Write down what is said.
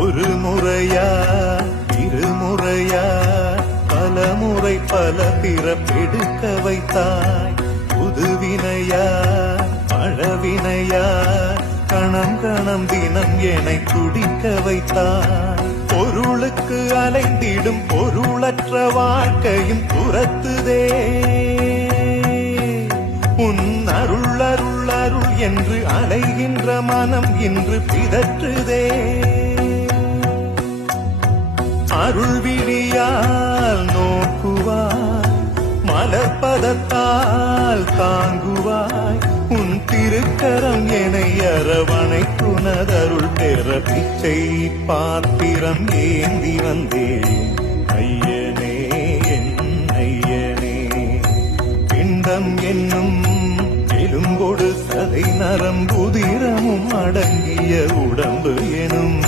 ஒரு முறையா இருமுறையா பலமுறை பல பிறப்பெடுக்க வைத்தாய். புதுவினையா பழவினையா கணம் கணம் தினம் என்னை துடிக்க வைத்தாய். பொருளுக்கு அலைந்திடும் பொருளற்ற வாழ்க்கையும் துரத்துதே. உன் அருள் அருள் அருள் என்று அலைகின்ற மனம் இன்று பிதற்றுதே. அருள் விழியால் நோக்குவாய், மலர்பதத்தால் தாங்குவாய். உன் திருக்கரம் என்னை அரவணைக்குனதருள் பெற பிச்சை பாத்திரம் ஏந்தி வந்தேன். ஐயனே என் ஐயனே, பிண்டம் என்னும் எலும்பொடு சதை நரம்புதிரமும் அடங்கிய உடம்பு எனும்